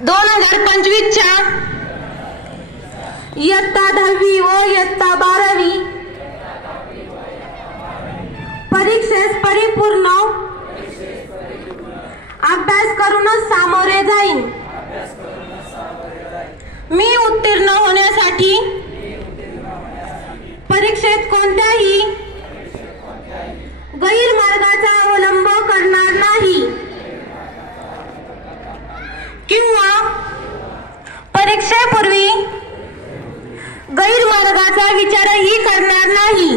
2025च्या इयत्ता 10वी व इयत्ता 12वी परीक्षेस परिपूर्ण अभ्यास करूनच सामोरे जाईन। मी उत्तीर्ण होण्यासाठी परीक्षेत कोणत्याही गैरमार्गाचा अवलंब करणार नाही किंवा परीक्षेपूर्वी गैरमार्गाचा विचारही करणार नाही।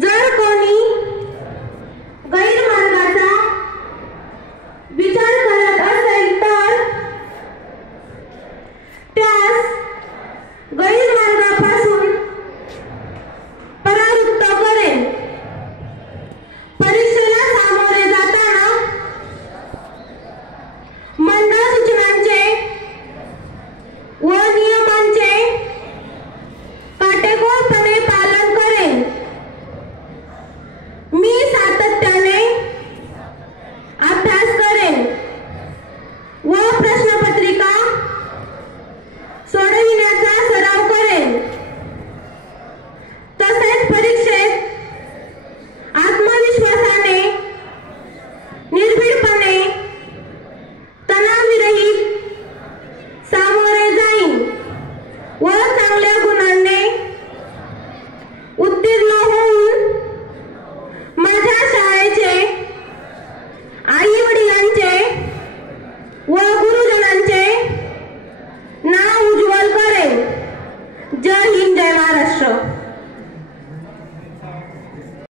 जर कोणी गैरमार्गाचा विचार करत असेल तर त्यास गैरमार्गापासून परावृत्त करेल। परीक्षेला सामोरे जाताना मंडळ सूचनांचे व नियमांचे काटेकोरपणे पालन करेल। मी सातत्याने अभ्यास करेन व प्रश्नपत्रिका सोडविण्याचा सराव करेन। तसेच परीक्षेत आत्मविश्वासाने निर्भीडपणे तणावविरहित सामोरे जाईन व चांगल्या गुणांनी उत्तीर्ण होऊन माझ्या